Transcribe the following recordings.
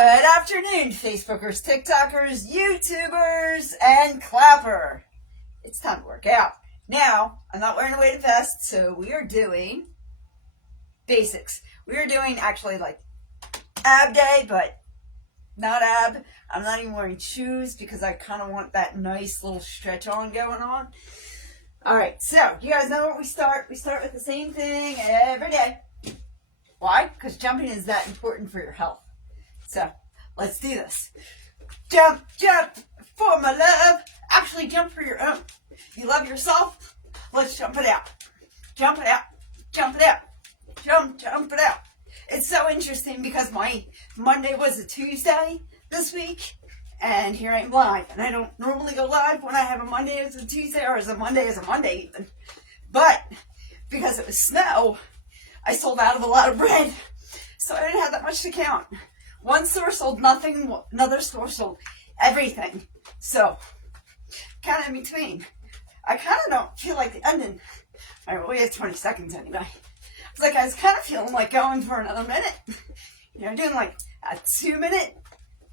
Good afternoon, Facebookers, TikTokers, YouTubers, and Clapper. It's time to work out. Now, I'm not wearing a weighted vest, so we are doing basics. We are doing actually like ab day, but not ab. I'm not even wearing shoes because I kind of want that nice little stretch on going on. Alright, so you guys know where we start. We start with the same thing every day. Why? Because jumping is that important for your health. So, let's do this. Jump, jump for my love. Actually, jump for your own. You love yourself? Let's jump it out. Jump it out. Jump it out. Jump it out. It's so interesting because my Monday was a Tuesday this week, and here I'm live. And I don't normally go live when I have a Monday as a Tuesday, or as a Monday even. But because it was snow, I sold out of a lot of bread, so I didn't have that much to count. One store sold nothing, another store sold everything. So, kind of in between. I kind of don't feel like the ending. All right, well, we have 20 seconds anyway. It's like I was kind of feeling like going for another minute. You know, doing like a 2-minute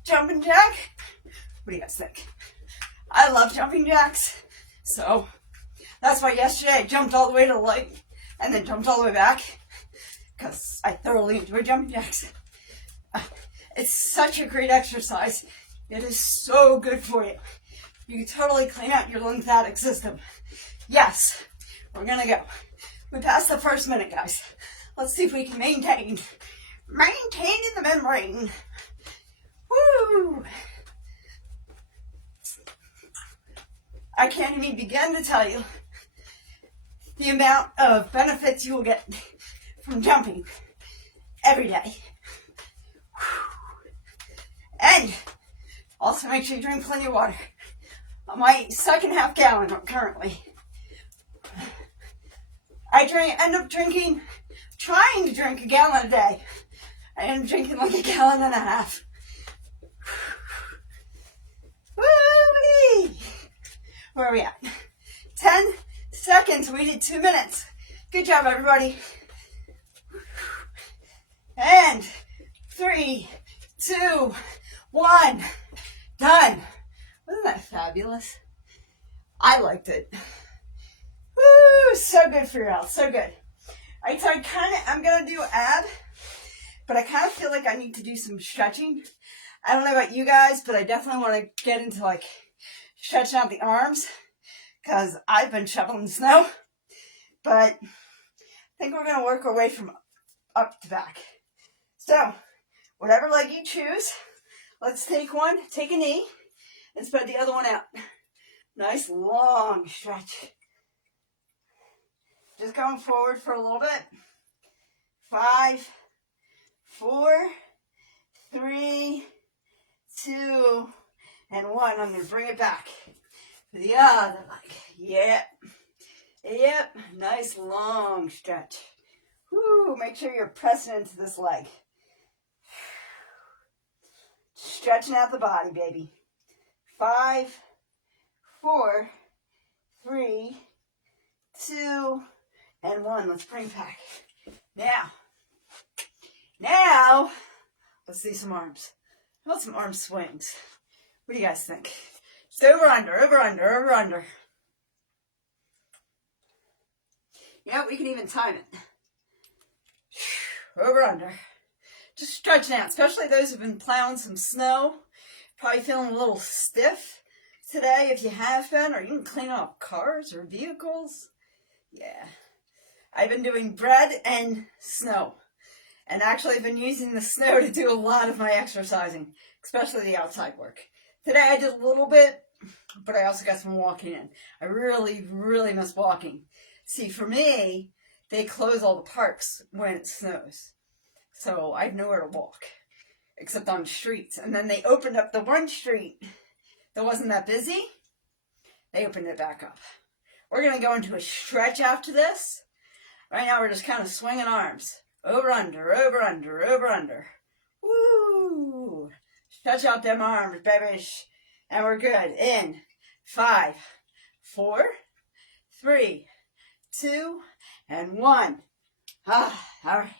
jumping jack. What do you guys think? I love jumping jacks. So, that's why yesterday I jumped all the way to the light and then jumped all the way back. Because I thoroughly enjoy jumping jacks. It's such a great exercise. It is so good for you. You can totally clean out your lymphatic system. Yes, we're going to go. We passed the first minute, guys. Let's see if we can maintain the membrane. Woo! I can't even begin to tell you the amount of benefits you will get from jumping every day. And also make sure you drink plenty of water. On my second half gallon currently. I end up trying to drink a gallon a day. I end up drinking like a gallon and a half. Woo-wee! Where are we at? 10 seconds. We did 2 minutes. Good job, everybody. And 3, 2, 1. Done. Wasn't that fabulous? I liked it. Woo! So good for your health. So good. Alright, so I'm going to do ab, but I kind of feel like I need to do some stretching. I don't know about you guys, but I definitely want to get into like stretching out the arms because I've been shoveling snow. But I think we're going to work our way from up to back. So, whatever leg you choose, let's take a knee, and spread the other one out. Nice long stretch. Just going forward for a little bit. 5, 4, 3, 2, and 1. I'm going to bring it back to the other leg. Yep. Nice long stretch. Woo, make sure you're pressing into this leg. Stretching out the body, baby. 5, 4, 3, 2, and 1. Let's bring it back. Now, let's do some arms. How about some arm swings? What do you guys think? Just over, under. Yeah, we can even time it. Over, under. Just stretching out, especially those who've been plowing some snow. Probably feeling a little stiff today if you have been, or you can clean up cars or vehicles. Yeah. I've been doing bread and snow. And actually I've been using the snow to do a lot of my exercising, especially the outside work. Today I did a little bit, but I also got some walking in. I really miss walking. See, for me, they close all the parks when it snows. So I have nowhere to walk, except on the streets. And then they opened up the one street that wasn't that busy. They opened it back up. We're going to go into a stretch after this. Right now we're just kind of swinging arms. Over, under. Woo! Stretch out them arms, baby. And we're good. In 5, 4, 3, 2, and 1. All right.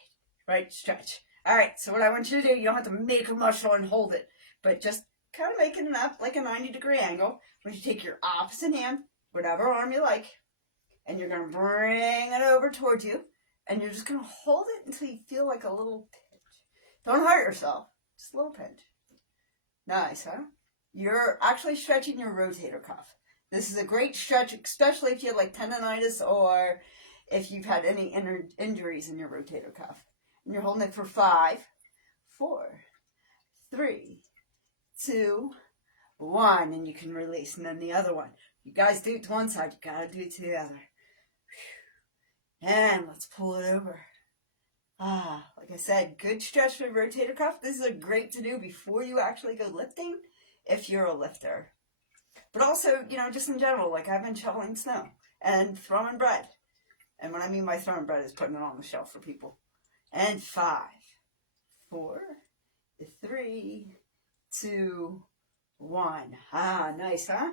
Right stretch. All right, so what I want you to do, you don't have to make a muscle and hold it, but just kind of making it up like a 90-degree angle. When you take your opposite hand, whatever arm you like, and you're going to bring it over towards you, and you're just going to hold it until you feel like a little pinch. Don't hurt yourself, just a little pinch. Nice, huh? You're actually stretching your rotator cuff. This is a great stretch, especially if you have like tendonitis or if you've had any injuries in your rotator cuff. And you're holding it for 5, 4, 3, 2, 1, and you can release. And then the other one. You guys do it to one side, you gotta do it to the other. And let's pull it over. Like I said, good stretch for the rotator cuff. This is a great to do before you actually go lifting, if you're a lifter. But also, just in general, like I've been shoveling snow and throwing bread. And what I mean by throwing bread is putting it on the shelf for people. And 5, 4, 3, 2, 1. Nice, huh?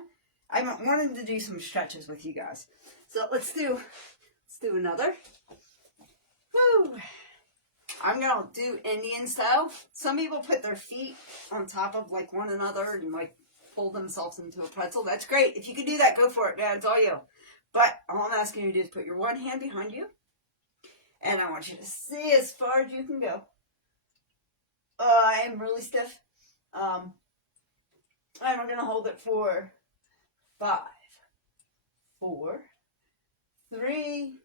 I wanted to do some stretches with you guys. So let's do another. Woo! I'm going to do Indian style. Some people put their feet on top of like one another and like fold themselves into a pretzel. That's great. If you can do that, go for it. Yeah, it's all you. But all I'm asking you to do is put your one hand behind you. And I want you to see as far as you can go. I am really stiff. And I'm going to hold it for 5, 4, 3,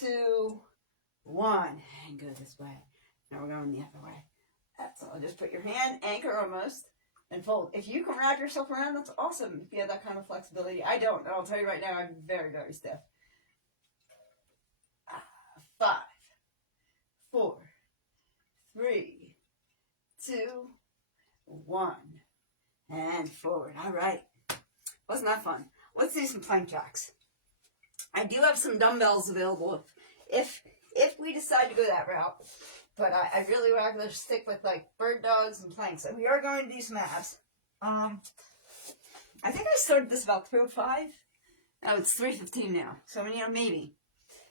2, 1. And go this way. Now we're going the other way. That's all. Just put your hand, anchor almost, and fold. If you can wrap yourself around, that's awesome. If you have that kind of flexibility. I don't. I'll tell you right now, I'm very, very stiff. 5, 4, 3, 2, 1. And forward. All right. Wasn't that fun? Let's do some plank jacks. I do have some dumbbells available if we decide to go that route. But I really would rather stick with like bird dogs and planks. And we are going to do some abs. I think I started this about 3:05. Oh, it's 3:15 now. So,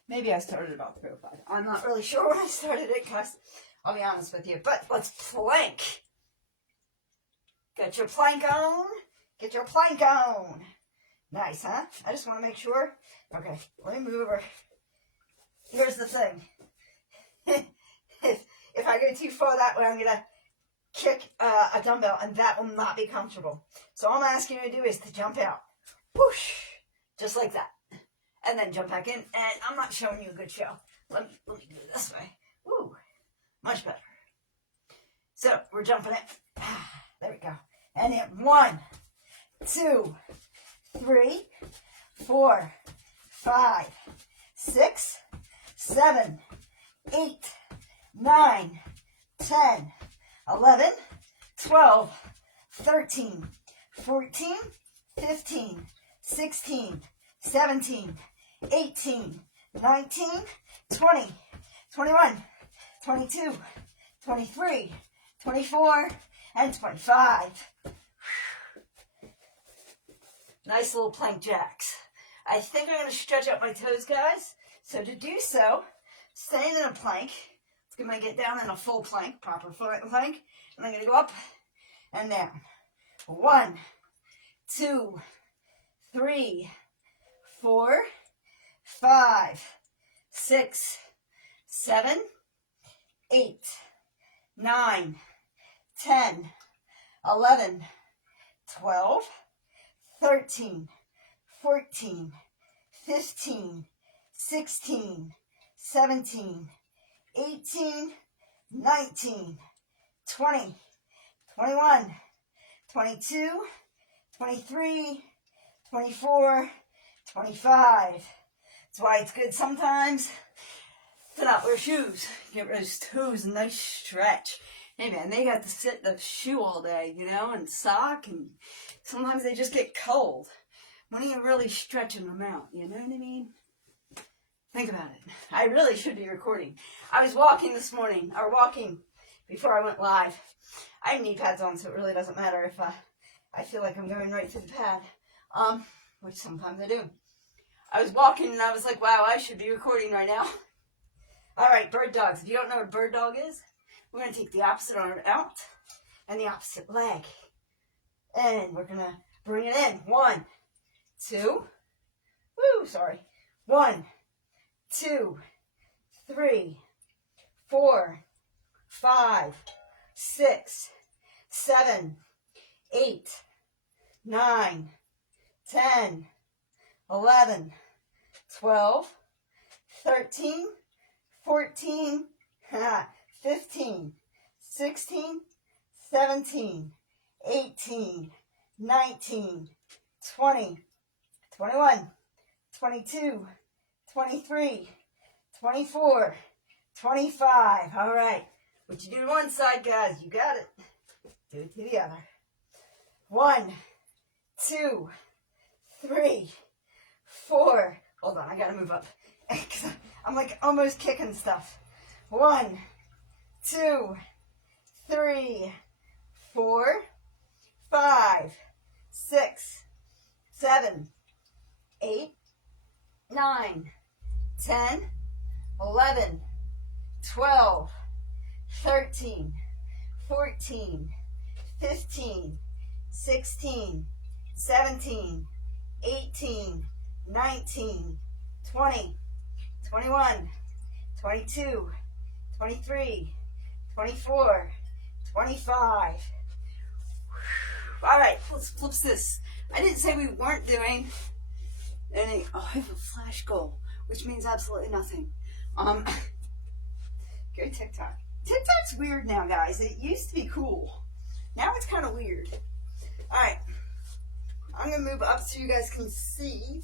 maybe I started about 3:05. I'm not really sure when I started it, because I'll be honest with you. But let's plank. Get your plank on. Get your plank on. Nice, huh? I just want to make sure. Okay, let me move over. Here's the thing. If I go too far that way, I'm going to kick a dumbbell, and that will not be comfortable. So all I'm asking you to do is to jump out. Whoosh! Just like that. And then jump back in. And I'm not showing you a good show. Let me do it this way. Woo! Much better. So, we're jumping it. There we go. And then 1, 2, 3, 4, 5, 6, 7, 8, 9, 10, 11, 12, 13, 14, 15, 16, 17, 18, 19, 20, 21, 22, 23, 24, and 25. Nice little plank jacks. I think I'm going to stretch out my toes, guys. So to do so, staying in a plank, I'm going to get down in a full plank, proper plank, and I'm going to go up and down. 1, 2, 3, 4, 5, 6, 7, 8, 9, 10, 11, 12, 13, 14, 15, 16, 17, 18, 19, 20, 21, 22, 23, 24, 25. That's why it's good sometimes to not wear shoes. Get rid of those toes, a nice stretch. Hey man, they got to sit in the shoe all day, and sock, and sometimes they just get cold. When are you really stretching them out? You know what I mean? Think about it. I really should be recording. I was walking this morning, or walking before I went live. I have knee pads on, so it really doesn't matter if I feel like I'm going right through the pad, which sometimes I do. I was walking and I was like, wow, I should be recording right now. All right, bird dogs. If you don't know what a bird dog is, We're going to take the opposite arm out and the opposite leg. And we're going to bring it in. 1, 2. Woo, sorry. 1, 2, 3, 4, 5, 6, 7, 8, 9, 10, 11, 12, 13, 14, 15, 16, 17, 18, 19, 20, 21, 22, 23, 24, 25. All right. What you do to one side, guys, you got it. Do it to the other. 1, 2, 3, 4. Hold on, I gotta move up. I'm like almost kicking stuff. 1, 2, 3, 4, 5, 6, 7, 8, 9, 10, 11, 12, 13, 14, 15, 16, 17, 18, 19, 20, 21, 22, 23, 24, 25. All right, let's flip this. I didn't say we weren't doing any. Oh, I have a flash goal, which means absolutely nothing. Go TikTok. TikTok's weird now, guys. It used to be cool. Now it's kind of weird. All right, I'm gonna move up so you guys can see.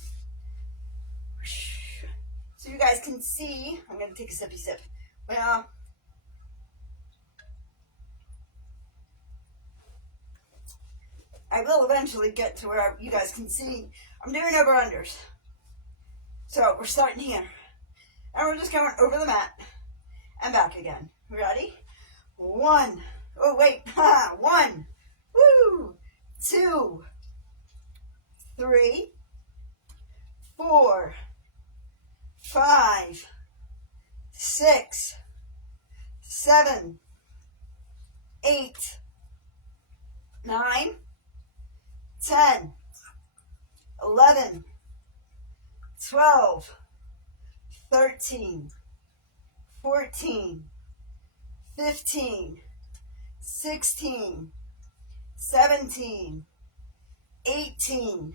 So you guys can see. I'm gonna take a sippy sip. Well. I will eventually get to where you guys can see. I'm doing over-unders. So we're starting here. And we're just going over the mat and back again. Ready? 1. Oh, wait. 1. Woo. 2. 3. 4. 5. 6. 7. 8. 9. 10, 11, 12, 13, 14, 15, 16, 17, 18,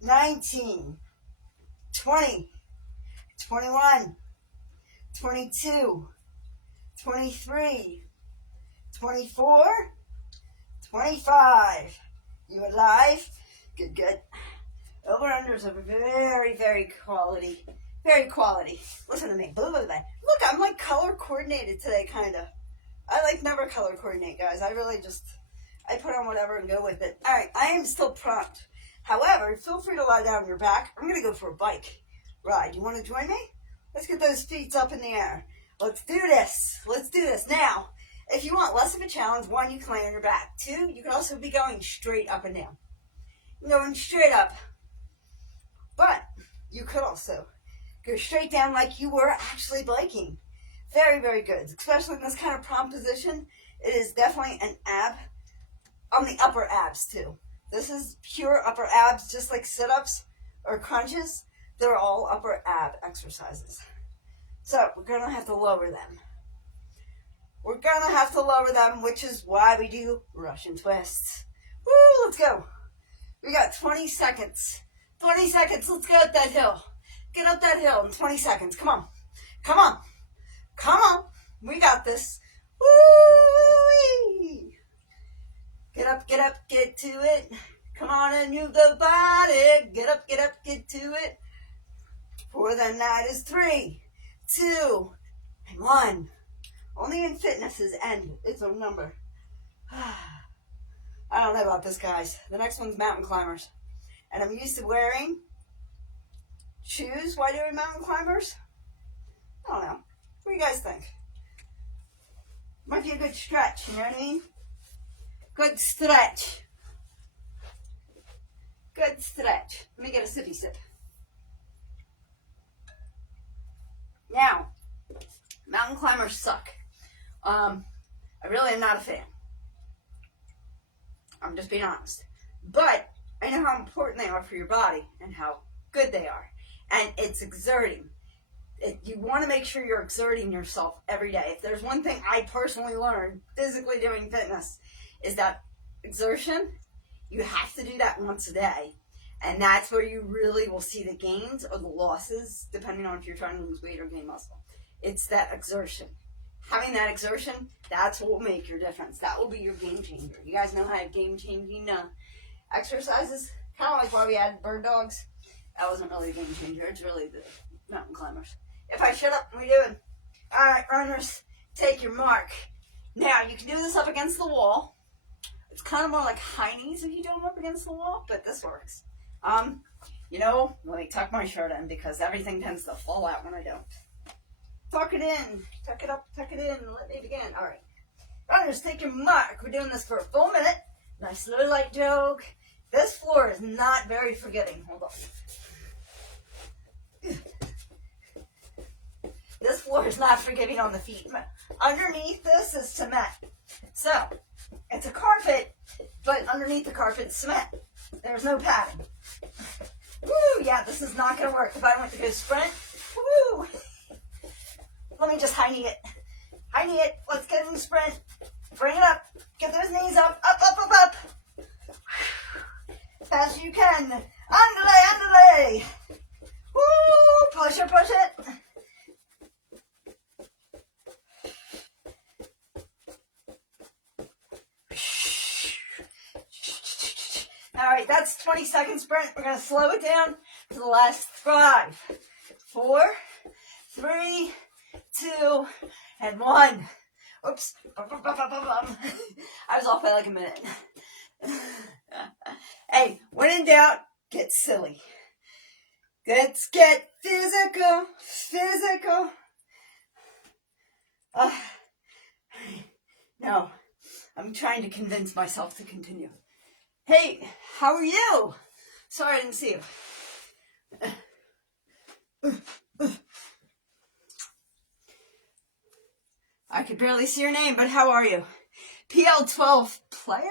19, 20, 21, 22, 23, 24, 25. You alive? Good, good. Over-unders are very, very quality. Very quality. Listen to me. Look, I'm like color coordinated today, kind of. I like never color coordinate, guys. I really just, I put on whatever and go with it. All right, I am still prompt. However, feel free to lie down on your back. I'm going to go for a bike ride. You want to join me? Let's get those feet up in the air. Let's do this. Let's do this. Now, if you want less of a challenge, 1, you can lay on your back. 2, you can also be going straight up and down. Going straight up. But you could also go straight down like you were actually biking. Very, very good. Especially in this kind of prompt position. It is definitely an ab on the upper abs too. This is pure upper abs, just like sit-ups or crunches. They're all upper ab exercises. So we're going to have to lower them. We're going to have to lower them, which is why we do Russian twists. Woo, let's go. We got 20 seconds. 20 seconds. Let's go up that hill. Get up that hill in 20 seconds. Come on. Come on. Come on. We got this. Woo! Get up, get to it. Come on and move the body. Get up, get to it. For the night is 3, 2, and 1. Only in fitness's end. It's a number. I don't know about this, guys. The next one's mountain climbers. And I'm used to wearing shoes while doing mountain climbers. I don't know. What do you guys think? Might be a good stretch, you know what I mean? Good stretch. Good stretch. Let me get a sippy sip. Now, mountain climbers suck. I really am not a fan. I'm just being honest. But I know how important they are for your body and how good they are. And it's exerting. You want to make sure you're exerting yourself every day. If there's one thing I personally learned physically doing fitness, is that exertion, you have to do that once a day. And that's where you really will see the gains or the losses, depending on if you're trying to lose weight or gain muscle. It's that exertion. Having that exertion, that's what will make your difference. That will be your game changer. You guys know how to have game changing exercises? Kind of like why we had bird dogs. That wasn't really a game changer. It's really the mountain climbers. If I shut up, what are we doing? All right, runners, take your mark. Now, you can do this up against the wall. It's kind of more like high knees if you do them up against the wall, but this works. Let me tuck my shirt in because everything tends to fall out when I don't. Tuck it in. Tuck it up, tuck it in, and let me begin. All right. Runners, take your mark. We're doing this for a full minute. Nice little light jog. This floor is not very forgiving. Hold on. This floor is not forgiving on the feet. Underneath this is cement. So, it's a carpet, but underneath the carpet is cement. There's no padding. Woo, yeah, this is not going to work. If I went to go sprint, woo. Let me just high knee it. High knee it. Let's get in the sprint. Bring it up. Get those knees up. Up, up, up, up. Fast as you can. Underlay, underlay. Woo, push it, push it. All right, that's 20-second sprint. We're going to slow it down to the last 5, 4, 3, 2, and 1. Oops. I was off by like a minute. Hey, when in doubt, get silly. Let's get physical. Physical. No, I'm trying to convince myself to continue. Hey, how are you? Sorry I didn't see you. I could barely see your name, but how are you? PL12 player?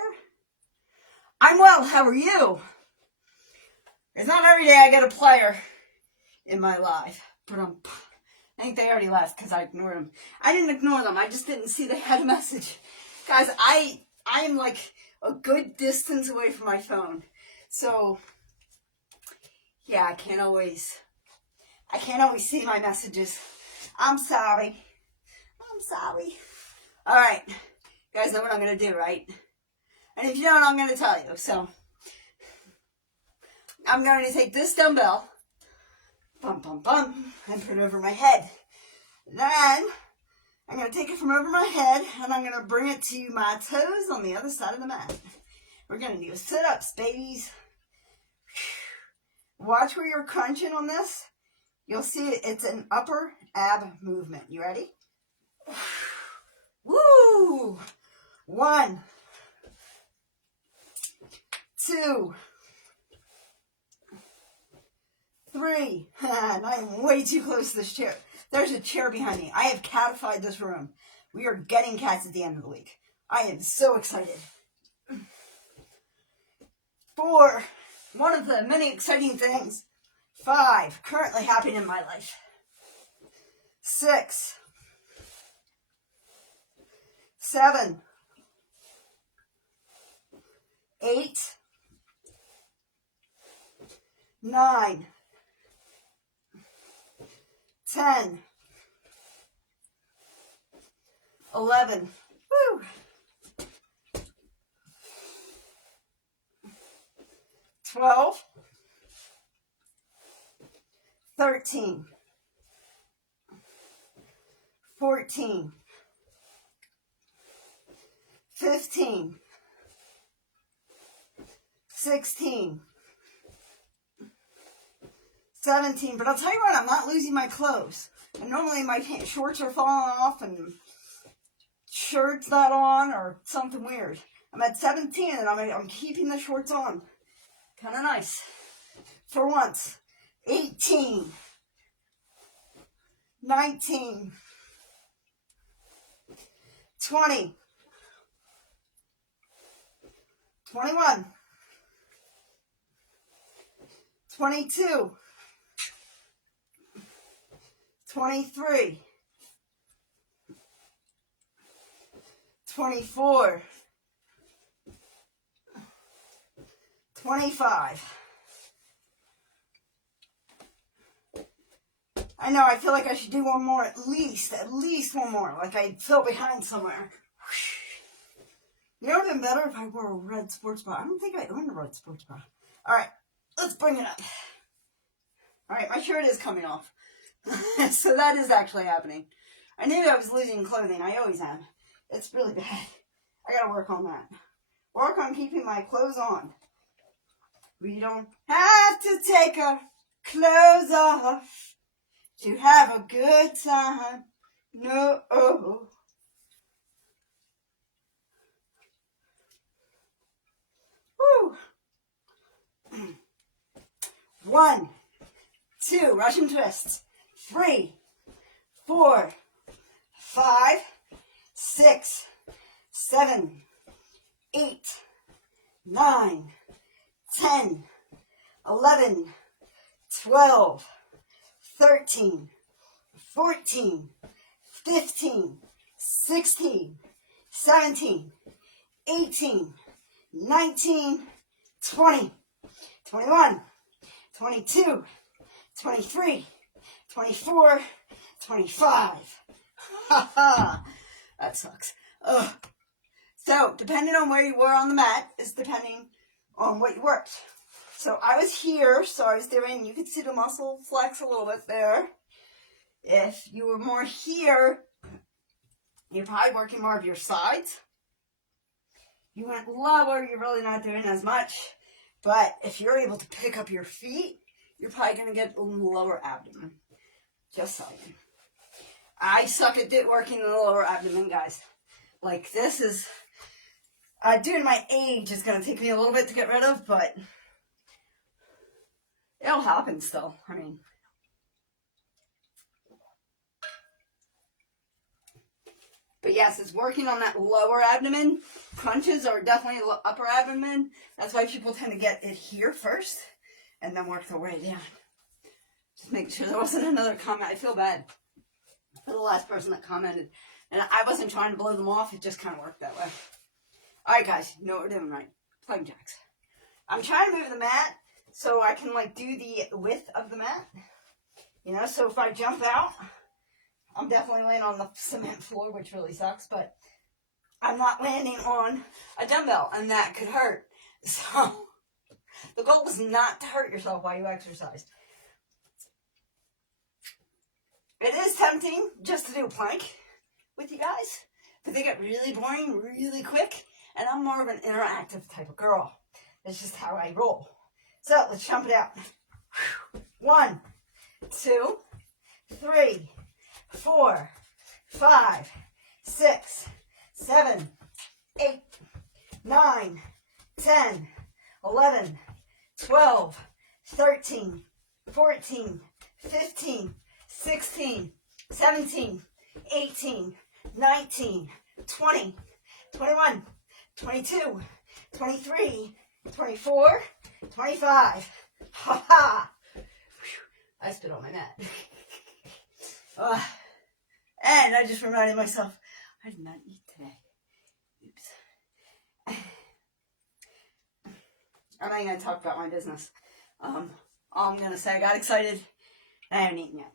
I'm well, how are you? It's not every day I get a player in my life. But I think they already left because I ignored them. I didn't ignore them, I just didn't see they had a message. Guys, I'm like a good distance away from my phone. So, yeah, I can't always see my messages. I'm sorry. All right. You guys know what I'm going to do, right? And if you don't, I'm going to tell you. So, I'm going to take this dumbbell, and put it over my head. Then, I'm going to take it from over my head, and I'm going to bring it to my toes on the other side of the mat. We're going to do sit-ups, babies. Watch where you're crunching on this. You'll see it's an upper ab movement. You ready? Woo! 1, 2, 3. And I'm way too close to this chair. There's a chair behind me. I have catified this room. We are getting cats at the end of the week. I am so excited. 4, one of the many exciting things. 5, currently happening in my life. 6, 7, 8, 9, 10, 11, 12, 13, 14, 15, 16, 17. But I'll tell you what, I'm not losing my clothes. And normally my shorts are falling off and shirt's not on or something weird. I'm at 17 and I'm keeping the shorts on. Kind of nice. For once. 18, 19, 20, 21, 22, 23, 24, 25. I know, I feel like I should do one more at least one more, like I fell behind somewhere. You know what would have been better if I wore a red sports bra? I don't think I own a red sports bra. Alright, let's bring it up. Alright, my shirt is coming off. So that is actually happening. I knew I was losing clothing, I always am. It's really bad. I gotta work on that. Work on keeping my clothes on. We don't have to take our clothes off to have a good time. No. Woo. 1, 2, Russian twists. 3, 4, 5, 6, 7, 8, 9, 10, 11, 12, 13, 14, 15, 16, 17, 18, 19, 20, 21, 22, 23, 24, 25. Ha ha! That sucks. Ugh. So, depending on where you were on the mat is depending on what you worked. So, I was here, so I was doing, you could see the muscle flex a little bit there. If you were more here, you're probably working more of your sides. You went lower, you're really not doing as much. But if you're able to pick up your feet, you're probably going to get a lower abdomen. Just saying. I suck at working in the lower abdomen, guys. Like, this is, due to my age, it's going to take me a little bit to get rid of, but it'll happen still. I mean, but yes, it's working on that lower abdomen. Crunches are definitely upper abdomen. That's why people tend to get it here first and then work their way down. Just make sure there wasn't another comment. I feel bad for the last person that commented. And I wasn't trying to blow them off. It just kind of worked that way. All right, guys. You know what we're doing, right? Plank jacks. I'm trying to move the mat so I can, like, do the width of the mat. You know, so if I jump out, I'm definitely laying on the cement floor, which really sucks, but I'm not landing on a dumbbell, and that could hurt. So the goal is not to hurt yourself while you exercise. It is tempting just to do a plank with you guys, but they get really boring really quick, and I'm more of an interactive type of girl. That's just how I roll. So let's jump it out. 1, 2, 3, 4, 5, 6, 7, 8, 9, 10, 11, 12, 13, 14, 15, 16, 17, 18, 19, 20, 21, 22, 23, 24, 25. Ha ha! I spit on my mat. And I just reminded myself, I did not eat today. Oops. I'm not going to talk about my business. All I'm going to say, I got excited, and I haven't eaten yet.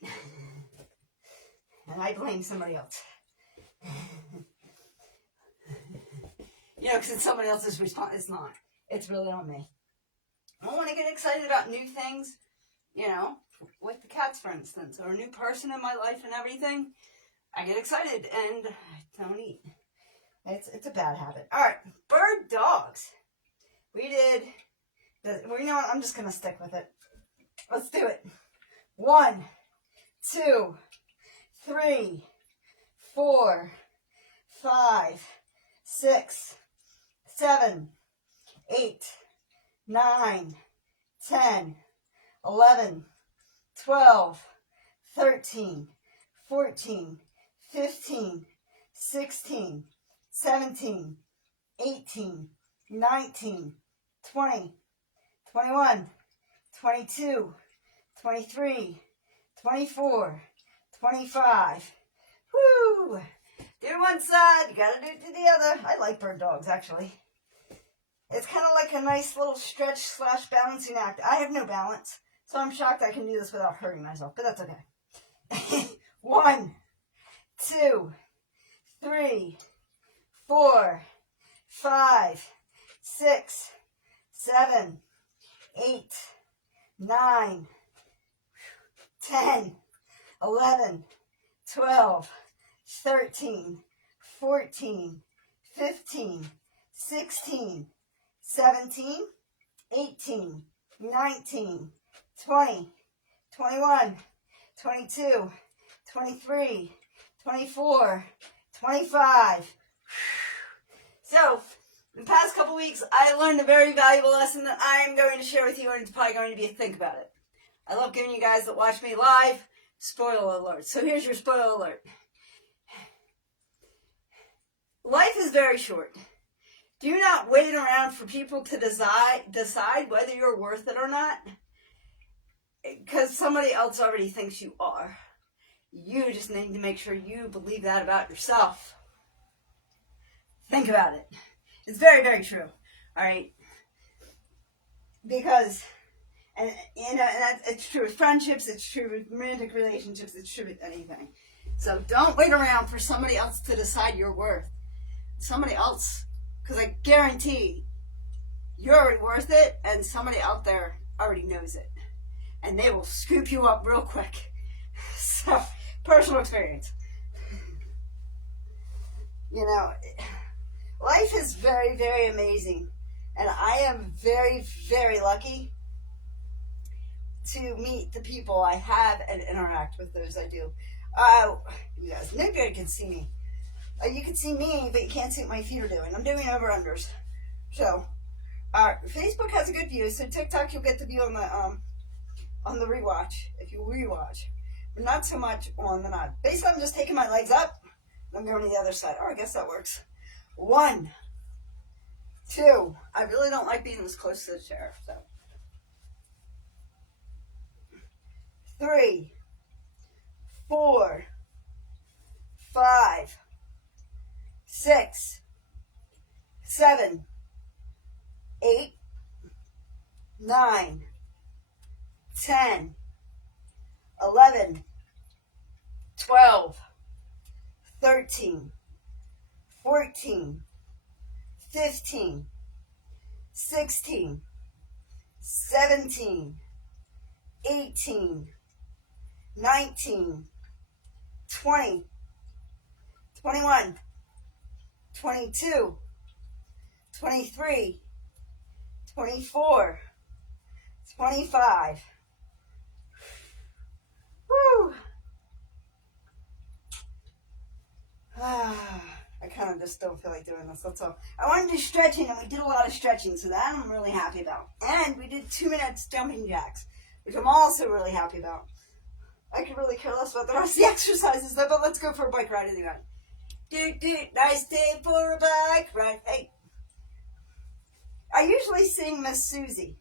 And I blame somebody else. You know, because it's somebody else's response. It's not. It's really on me. I want to get excited about new things, you know, with the cats, for instance, or a new person in my life and everything. I get excited and I don't eat. It's a bad habit. All right, bird dogs. We did, well, you know what? I'm just going to stick with it. Let's do it. 1, 2, 3, 4, 5, 6, 7, 8, 9, 10, 11, 12, 13, 14, 15, 16, 17, 18, 19, 20, 21, 22, 23, 24, 25. Woo! Do one side, you gotta do it to the other. I like bird dogs, actually. It's kind of like a nice little stretch / balancing act. I have no balance, so I'm shocked I can do this without hurting myself, but that's okay. 1, 2, 3, 4, 5, 6, 7, 8, 9, 10, 11, 12, 13, 14, 15, 16, 17, 18, 19, 20, 21, 22, 23, 24, 25. So, in the past couple weeks, I learned a very valuable lesson that I am going to share with you, and it's probably going to be a think about it. I love giving you guys that watch me live spoiler alert. So here's your spoiler alert. Life is very short. Do not wait around for people to decide whether you're worth it or not, because somebody else already thinks you are. You just need to make sure you believe that about yourself. Think about it. It's very, very true. All right? Because, and it's true with friendships, it's true with romantic relationships, it's true with anything. So don't wait around for somebody else to decide your worth. Somebody else, because I guarantee you're already worth it, and somebody out there already knows it. And they will scoop you up real quick. So, personal experience. You know, life is very, very amazing. And I am very, very lucky to meet the people I have and interact with those I do. You guys, nobody can see me. You can see me, but you can't see what my feet are doing. I'm doing over-unders. So, Facebook has a good view, so TikTok you'll get the view on the rewatch, if you rewatch. But not so much on the nod. Basically, I'm just taking my legs up, and I'm going to the other side. Oh, I guess that works. 1, 2. I really don't like being this close to the chair, so. 3, 4, 5, 6, 7, 8, 9, 10, 11, 12, 13, 14, 15, 16, 17, 18, 19, 20, 21, 22, 23, 24, 25. Whew. I kind of just don't feel like doing this, that's all. I wanted to do stretching, and we did a lot of stretching, so that I'm really happy about. And we did 2 minutes jumping jacks, which I'm also really happy about. I could really care less about the rest of the exercises, though, but let's go for a bike ride anyway. Nice day for a bike ride. Hey. I usually sing Miss Susie.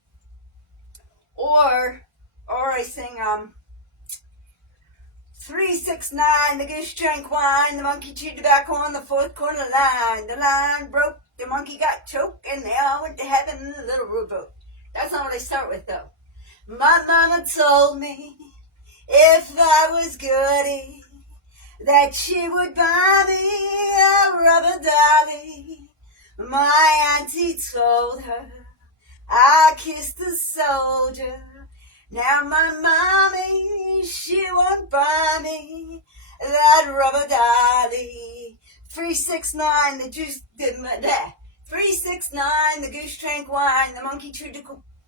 Or I sing, 3, 6, 9, the goose drank wine, the monkey chewed tobacco on the 4th corner line. The line broke, the monkey got choked, and they all went to heaven in a little rowboat. That's not what I start with, though. My mama told me if I was goody, that she would buy me a rubber dolly. My auntie told her I kissed a soldier. Now my mommy, she won't buy me that rubber dolly. 3, 6, 9, the juice did 3, 6, 9, the goose drank wine, the monkey chewed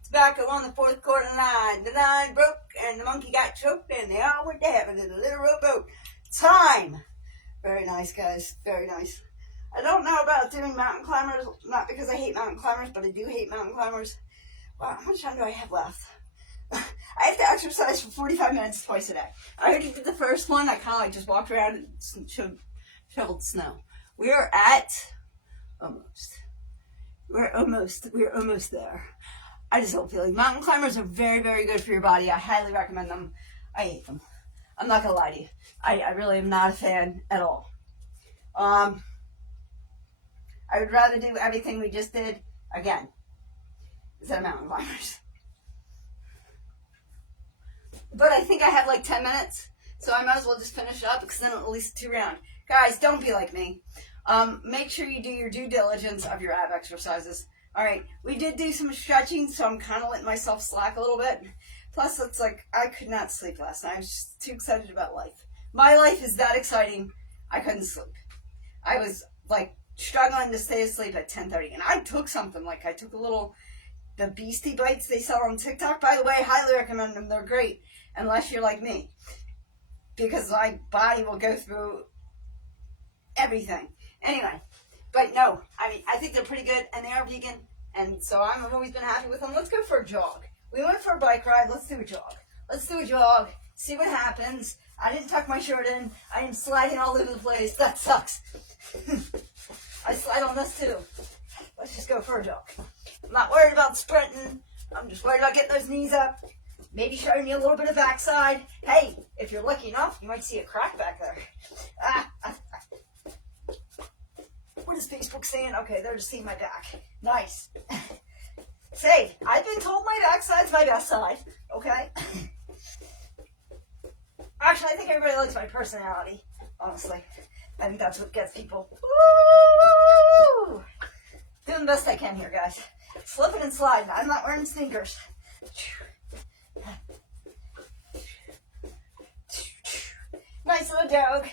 tobacco on the 4th corner line. The line broke and the monkey got choked, and they all went to heaven in a little rowboat. Time. Very nice, guys. Very nice. I don't know about doing mountain climbers, not because I hate mountain climbers, but I do hate mountain climbers. Wow, how much time do I have left? I have to exercise for 45 minutes twice a day. I already did the first one. I kind of just walked around and shoveled snow. We are at Almost. We're almost there. I just don't feel like mountain climbers are very, very good for your body. I highly recommend them. I hate them. I'm not gonna lie to you. I really am not a fan at all. I would rather do everything we just did again instead of mountain climbers. But I think I have like 10 minutes, so I might as well just finish up because then at least 2 rounds. Guys, don't be like me. Make sure you do your due diligence of your ab exercises. All right, we did do some stretching, so I'm kind of letting myself slack a little bit. Plus, it's like I could not sleep last night. I was just too excited about life. My life is that exciting, I couldn't sleep. I was like struggling to stay asleep at 10:30, and I took something. Like I took the Beastie Bites they sell on TikTok. By the way, highly recommend them. They're great, unless you're like me, because my body will go through everything. Anyway, but no, I think they're pretty good, and they are vegan, and so I've always been happy with them. Let's go for a jog. We went for a bike ride. Let's do a jog. Let's do a jog. See what happens. I didn't tuck my shirt in. I am sliding all over the place. That sucks. I slide on this too. Let's just go for a jog. I'm not worried about sprinting. I'm just worried about getting those knees up. Maybe showing you a little bit of backside. Hey, if you're lucky enough, you might see a crack back there. What is Facebook saying? Okay, they're just seeing my back. Nice. Say, I've been told my backside's my best side. Okay? Actually, I think everybody likes my personality. Honestly. I think that's what gets people. Woo! Doing the best I can here, guys. Slipping and sliding. I'm not wearing sneakers. Nice little dog.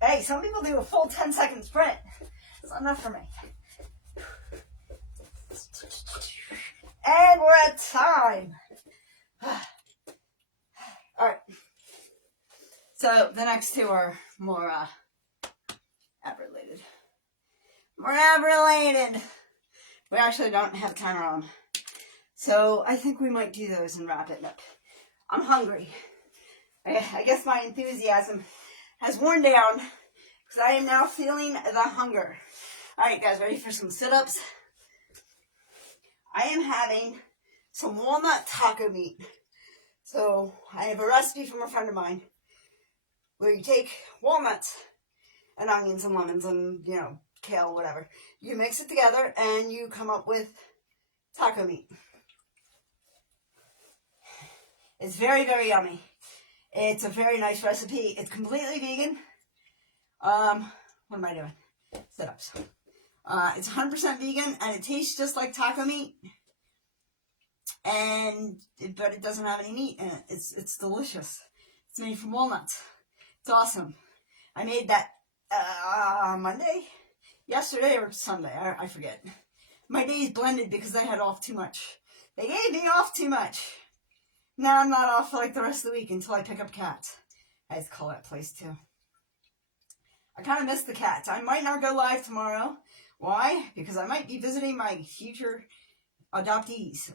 Hey, some people do a full 10-second sprint. It's not enough for me. And we're at time. Alright. So the next two are more ab-related. More ab-related. We actually don't have a timer on. So I think we might do those and wrap it up. I'm hungry. I guess my enthusiasm has worn down because I am now feeling the hunger. Alright guys, ready for some sit-ups? I am having some walnut taco meat. So I have a recipe from a friend of mine where you take walnuts and onions and lemons and, kale, whatever. You mix it together and you come up with taco meat. It's very, very yummy. It's a very nice recipe. It's completely vegan. What am I doing? Sit-ups. It's 100% vegan and it tastes just like taco meat. But it doesn't have any meat in it. It's delicious. It's made from walnuts. It's awesome. I made that Monday? Yesterday or Sunday. I forget. My days blended because I had off too much. They gave me off too much. Now I'm not off for like the rest of the week until I pick up cats. I just call that place too. I kind of miss the cats. I might not go live tomorrow. Why? Because I might be visiting my future adoptees.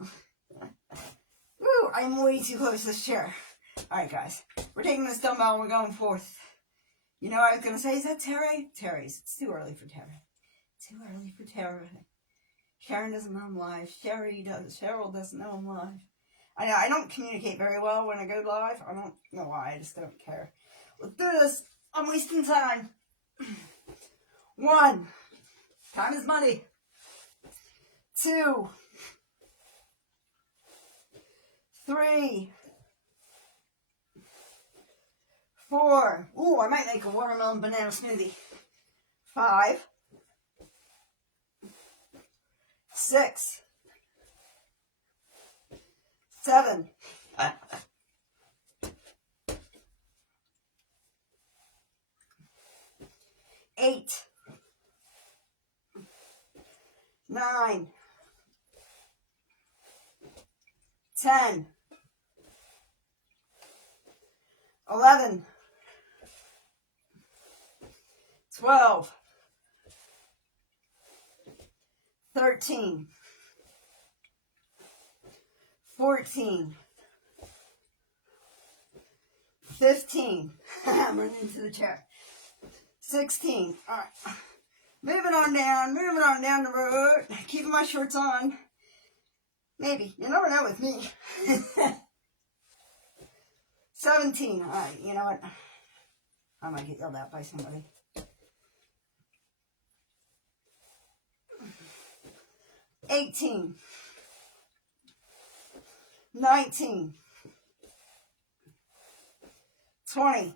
Woo, I'm way too close to this chair. Alright guys, we're taking this dumbbell and we're going forth. You know what I was going to say? Is that Terry? Terry's. It's too early for Terry. Too early for Terry. Sharon doesn't know I'm live. Cheryl doesn't know I'm live. I know, I don't communicate very well when I go live. I don't know why. I just don't care. Let's do this. I'm wasting time. 1. Time is money. 2. 3. 4. Ooh, I might make a watermelon banana smoothie. 5. 6. 7. 8. 9. 10. 11. 12. 13. 14. 15. I'm running into the chair. 16. All right. moving on down the road, keeping my shorts on. Maybe, you never know with me. 17, all right, you know what? I might get yelled at by somebody. 18, 19, 20,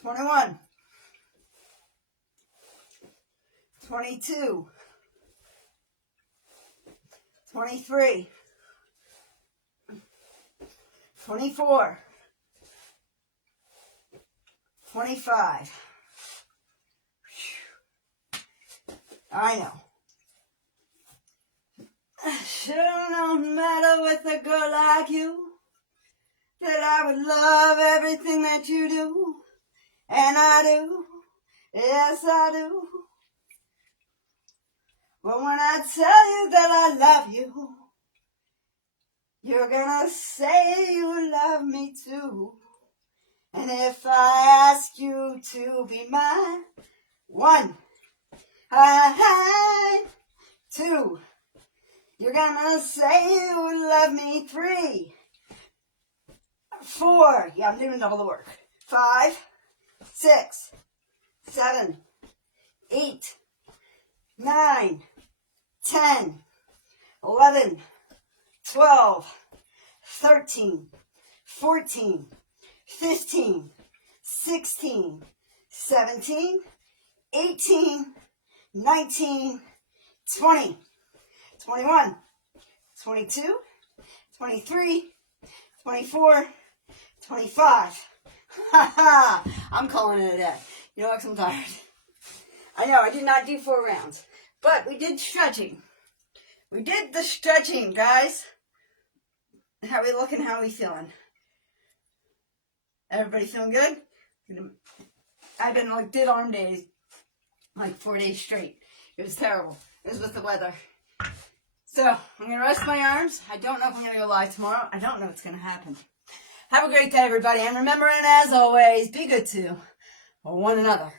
21, 22, 23, 24, 25. I know. Should've known better with a girl like you, that I would love everything that you do. And I do. Yes, I do. But when I tell you that I love you, you're gonna say you love me too. And if I ask you to be mine, 1, 2, you're gonna say you love me. 3, 4, yeah, I'm doing double the work. 5, 6, 7, 8, 9, 10, 11, 12, 13, 14, 15, 16, 17, 18, 19, 20, 21, 22, 23, 24, 25. Ha ha! I'm calling it a day. You know what? I'm tired. I know, I did not do 4 rounds. But we did stretching. We did the stretching, guys. How we looking? How we feeling? Everybody feeling good? I've been did arm days like 4 days straight. It was terrible. It was with the weather. So, I'm going to rest my arms. I don't know if I'm going to go live tomorrow. I don't know what's going to happen. Have a great day, everybody. And remember, and as always, be good to one another.